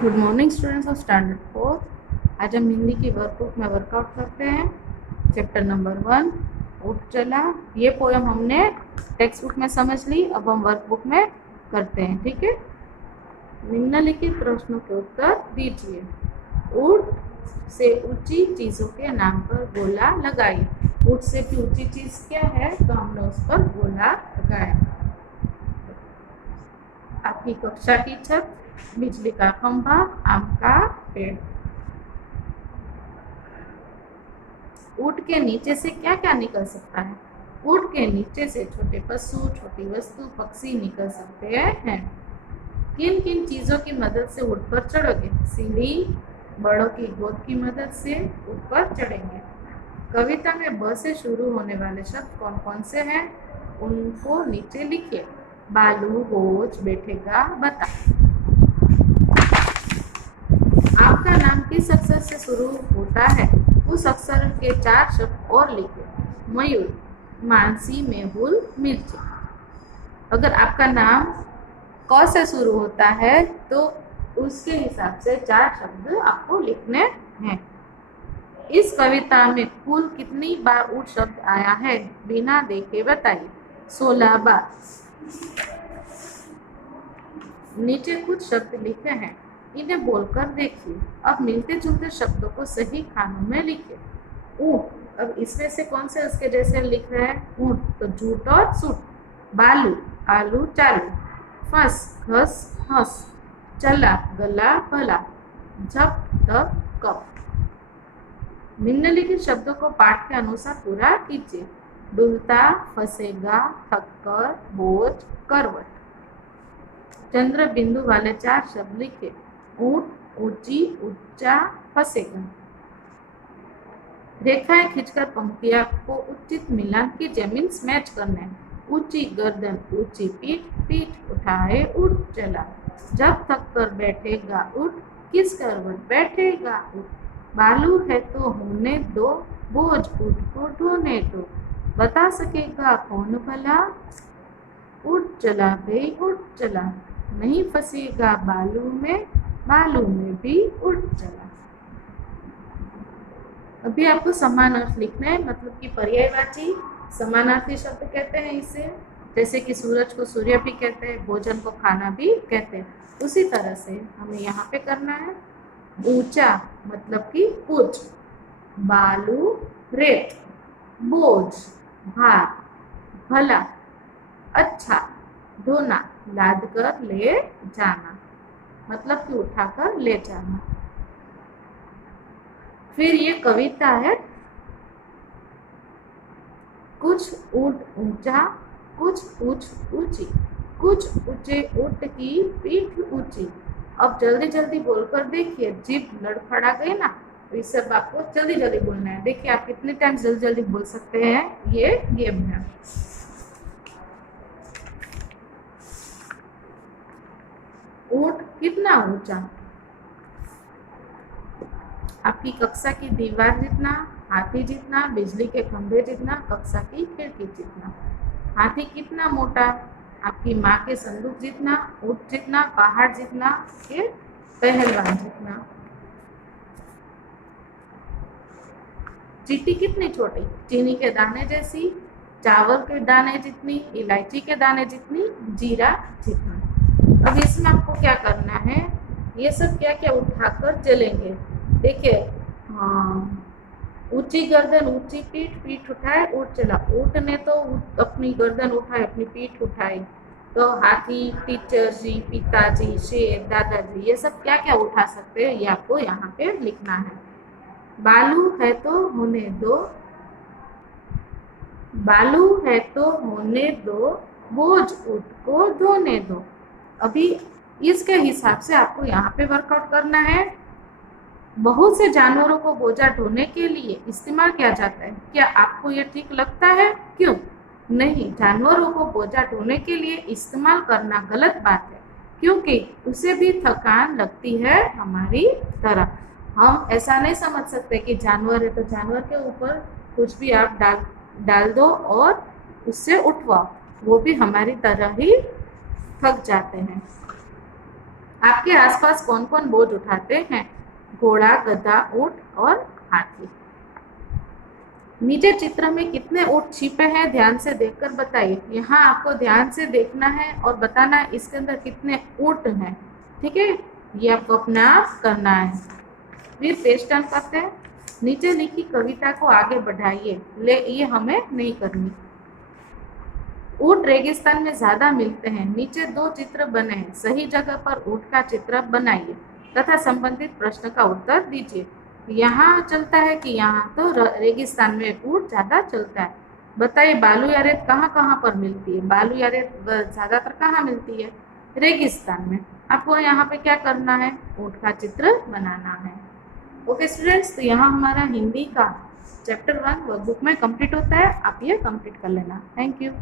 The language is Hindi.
Good morning students of standard 4। आज हम हिंदी की वर्कबुक में वर्कआउट करते हैं। चैप्टर नंबर 1 उठ चला। ये पोयम हमने टेक्स्ट बुक में समझ ली, अब हम वर्कबुक में करते हैं। ठीक है। निम्नलिखित प्रश्नों के उत्तर दीजिए। ऊँट से ऊंची चीजों के नाम पर गोला लगाइए। ऊँट से भी ऊंची चीज क्या है, तो हमने उस पर गोला लगाया। आपकी कक्षा की छत, बिजली का खंभा, आम का पेड़। ऊँट के नीचे से क्या क्या निकल सकता है? ऊँट के नीचे से छोटे पशु, छोटी वस्तु, पक्षी निकल सकते हैं। किन किन चीजों की मदद से ऊँट पर चढ़ोगे? सीढ़ी, बड़ों की गोद की मदद से ऊँट पर चढ़ेंगे। कविता में ब से शुरू होने वाले शब्द कौन कौन से हैं, उनको नीचे लिखिए। बालू, बोझ, बैठेगा, बता। आपका नाम किस अक्षर से शुरू होता है? उस अक्षर के 4 शब्द और लिखे। मयूर, मानसी, मेहुल, मिर्ची। अगर आपका नाम क से शुरू होता है तो उसके हिसाब से 4 शब्द आपको लिखने हैं। इस कविता में कुल कितनी बार ऊँट शब्द आया है, बिना देखे बताइए। 16 बार। नीचे कुछ शब्द लिखे हैं, इन्हें बोलकर देखिए। अब मिलते जुलते शब्दों को सही खानों में लिखिए। ऊँट, अब इसमें से कौन से उसके जैसे लिख रहे हैं? ऊँट, तो झूठ और सूट। बालू, आलू, चालू। फंस, घस, हंस। चला, गला, भला। झप, तप, कप। निम्नलिखित शब्दों को पाठ के अनुसार पूरा कीजिए। डुलता, फंसेगा, थक्कर, बोझ, करवट। चंद्र बिंदु वाले 4 शब्द लिखे। ऊँट, ऊंची, ऊंचा, फंसेगा। रेखाएं खींचकर पंक्तियों को उचित मिलान कीजिए, मीन्स मैच करना है। ऊंची गर्दन, ऊंची पीठ, पीठ उठाए उठ चला। जब थक कर बैठेगा उठ, किस करवट बैठेगा उठ। बालू है तो होने दो, बोझ उठ को ढोने दो। बता सकेगा कौन भला, उठ चला भाई उठ चला। नहीं फंसेगा बालू में भी उठ चला। अभी आपको समान अर्थ लिखना है, मतलब कि पर्यायवाची समानार्थी शब्द कहते हैं इसे। जैसे कि सूरज को सूर्य भी कहते हैं, भोजन को खाना भी कहते हैं। उसी तरह से हमें यहाँ पे करना है। ऊंचा मतलब कि ऊंच, बालू रेत, बोझ भार, भला अच्छा, ढोना लाद कर ले जाना, मतलब कि उठाकर ले जाना। फिर ये कविता है। कुछ ऊँट ऊंचा, कुछ पूछ ऊंची, कुछ ऊंचे ऊँट की पीठ ऊंची। अब जल्दी जल्दी बोलकर देखिए, जीभ लड़खड़ा गई ना, तो इस सब आपको जल्दी जल्दी बोलना है। देखिए आप कितने टाइम जल्दी जल्दी बोल सकते हैं, ये गेम है। ऊँट कितना ऊंचा? आपकी कक्षा की दीवार जितना, हाथी जितना, बिजली के खंभे जितना, कक्षा की खिड़की जितना। हाथी कितना मोटा? आपकी माँ के संदूक जितना, ऊँट जितना, पहाड़ जितना, के पहलवान जितना। चींटी कितनी छोटी? चीनी के दाने जैसी, चावल के दाने जितनी, इलायची के दाने जितनी, जीरा जितना। अब इसमें आपको क्या करना है, ये सब क्या क्या उठाकर चलेंगे। देखिए, हाँ, ऊंची गर्दन, ऊंची पीठ, पीठ उठाए उठ चला। ऊँट ने तो अपनी गर्दन उठाई, अपनी पीठ उठाई। तो हाथी, टीचर जी, पिताजी, शेर, दादाजी, ये सब क्या क्या उठा सकते हैं, ये आपको यहाँ पे लिखना है। बालू है तो होने दो, बालू है तो होने दो, बोझ ऊँट को धोने दो। अभी इसके हिसाब से आपको यहाँ पे वर्कआउट करना है। बहुत से जानवरों को बोझा ढोने के लिए इस्तेमाल किया जाता है। क्या आपको ये ठीक लगता है? क्यों नहीं, जानवरों को बोझा ढोने के लिए इस्तेमाल करना गलत बात है, क्योंकि उसे भी थकान लगती है हमारी तरह। हम ऐसा नहीं समझ सकते कि जानवर है तो जानवर के ऊपर कुछ भी आप डाल दो और उससे उठवाओ, वो भी हमारी तरह ही थक जाते हैं। आपके आसपास कौन कौन बोझ उठाते हैं? घोड़ा, गधा, ऊंट और हाथी। नीचे चित्र में कितने ऊंट छिपे हैं ध्यान से देखकर बताइए। यहाँ आपको ध्यान से देखना है और बताना है इसके अंदर कितने ऊंट हैं। ठीक है, ये आपको अपने आप करना है। फिर पेज टर्न करते हैं। नीचे लिखी कविता को आगे बढ़ाइए। ये हमें नहीं करनी। ऊंट रेगिस्तान में ज्यादा मिलते हैं। नीचे 2 चित्र बने हैं, सही जगह पर ऊंट का चित्र बनाइए तथा संबंधित प्रश्न का उत्तर दीजिए। यहाँ चलता है कि यहाँ तो रेगिस्तान में ऊंट ज्यादा चलता है। बताइए बालू या रेत कहाँ कहाँ पर मिलती है? बालू या रेत ज्यादातर कहाँ मिलती है? रेगिस्तान में। आपको यहाँ पे क्या करना है? ऊंट का चित्र बनाना है। ओके स्टूडेंट्स, तो यहाँ हमारा हिंदी का चैप्टर 1 वर्कबुक में कंप्लीट होता है। आप ये कंप्लीट कर लेना। Thank you.